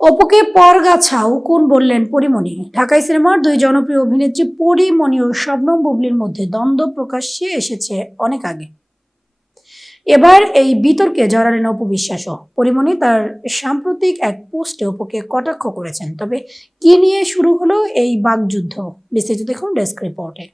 অপুকে পরগাছা উকুন বললেন পরীমণি। ঢাকাই সিনেমার দুই জনপ্রিয় অভিনেত্রী পরীমণি ও শবনম বুবলির মধ্যে দ্বন্দ্ব প্রকাশ্যে এসেছে অনেক আগে। এবার এই বিতর্কে জড়ালেন অপু বিশ্বাসও। পরীমণি তার সাম্প্রতিক এক পোস্টে অপুকে কটাক্ষ করেছেন। তবে কি নিয়ে শুরু হলো এই বাকযুদ্ধ, বিস্তারিত দেখুন ডেস্ক রিপোর্টে।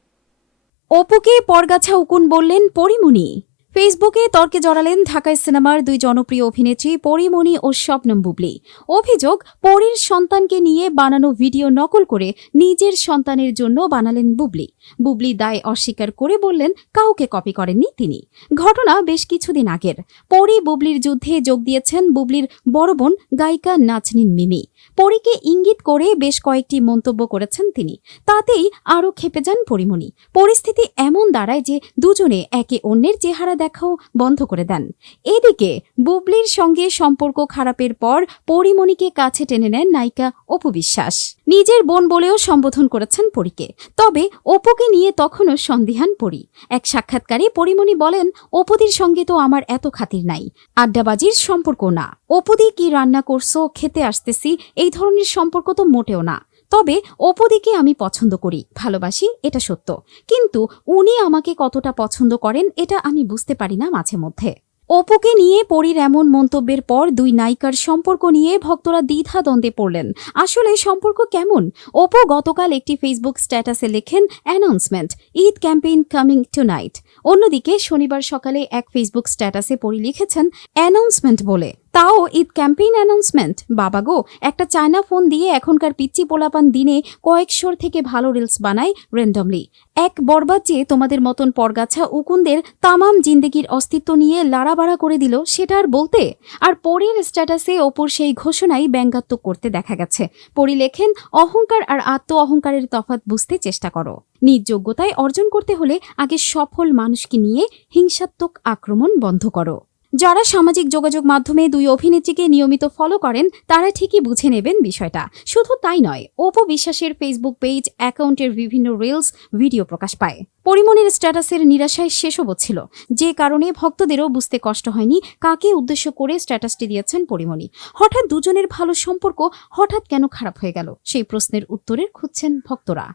অপুকে পরগাছা উকুন বললেন পরীমণি। ফেসবুকে তর্কে জড়ালেন ঢাকাই সিনেমার দুই জনপ্রিয় অভিনেত্রী পরীমণি ও শবনম বুবলি। অভিযোগ, পরীর সন্তানকে নিয়ে বানানো ভিডিও নকল করে নিজের সন্তানের জন্য বানালেন বুবলি। বুবলি দায় অস্বীকার করে বললেন কাউকে কপি করেননি তিনি। ঘটনা বেশ কিছুদিন আগের। পরী বুবলির যুদ্ধে যোগ দিয়েছেন বুবলির বড় বোন গায়িকা নাজনীন মিমি। পরীকে ইঙ্গিত করে বেশ কয়েকটি মন্তব্য করেছেন তিনি। তাতেই আরও ক্ষেপে যান পরীমণি। পরিস্থিতি এমন দাঁড়ায় যে দুজনে একে অন্যের চেহারা দেখাও বন্ধ করে দেন। এদিকে বুবলির সঙ্গে সম্পর্ক খারাপের পর পরীমণিকে কাছে টেনে নেন নায়িকা অপু বিশ্বাস। নিজের বোন বলেও সম্বোধন করেছেন পরীকে। তবে অপুকে নিয়ে তখনও সন্দিহান পরী। এক সাক্ষাৎকারে পরীমণি বলেন, অপুদির সঙ্গে তো আমার এত খাতির নাই, আড্ডাবাজির সম্পর্ক না। অপুদি কি রান্না করছো, খেতে আসতেছি, এই ধরনের সম্পর্ক তো মোটেও না। তবে অপুদিকে আমি পছন্দ করি, ভালোবাসি, এটা সত্য। কিন্তু উনি আমাকে কতটা পছন্দ করেন এটা আমি বুঝতে পারি না মাঝে মধ্যে। অপুকে নিয়ে পরীর এমন মন্তব্যের পর দুই নায়িকার সম্পর্ক নিয়ে ভক্তরা দ্বিধাদ্বন্দ্বে পড়লেন। আসলে সম্পর্ক কেমন? অপু গতকাল একটি ফেসবুক স্ট্যাটাসে লেখেন, announcement, Eid campaign coming tonight. অন্যদিকে শনিবার সকালে এক ফেসবুক স্ট্যাটাসে পরী লিখেছেন, অ্যানাউন্সমেন্ট বলে, তাও ঈদ ক্যাম্পেইন অ্যানাউন্সমেন্ট। বাবা গো, একটা চায়না ফোন দিয়ে এখনকার পিচ্চি পোলাপান দিনে কয়েকশোর থেকে ভালো রিলস বানায় র্যান্ডমলি। এক বরবাদ যে তোমাদের মতন পরগাছা উকুনদের তামাম জিন্দেগির অস্তিত্ব নিয়ে লাড়াবাড়া করে দিল, সেটা আর বলতে। আর পরীর স্ট্যাটাসে অপুর সেই ঘোষণাই ব্যঙ্গাত্মক করতে দেখা গেছে। পরী লেখেন, অহংকার আর আত্ম অহংকারের তফাৎ বুঝতে চেষ্টা করো। নিজ যোগ্যতায় অর্জন করতে হলে আগে সফল মানুষকে নিয়ে হিংসাত্মক আক্রমণ বন্ধ করো। যারা সামাজিক যোগাযোগ মাধ্যমে দুই অভিনেত্রীকে নিয়মিত ফলো করেন তারা ঠিকই বুঝে নেবেন বিষয়টা। শুধু তাই নয়, অপু বিশ্বাসের ফেসবুক পেজ অ্যাকাউন্টের বিভিন্ন রিলস ভিডিও প্রকাশ পায়। পরীমণির স্ট্যাটাসের নিরাশায় শেষ হচ্ছিল, যে কারণে ভক্তদেরও বুঝতে কষ্ট হয়নি কাকে উদ্দেশ্য করে স্ট্যাটাসটি দিয়েছেন পরীমণি। হঠাৎ দুজনের ভালো সম্পর্ক হঠাৎ কেন খারাপ হয়ে গেল, সেই প্রশ্নের উত্তরের খুঁজছেন ভক্তরা।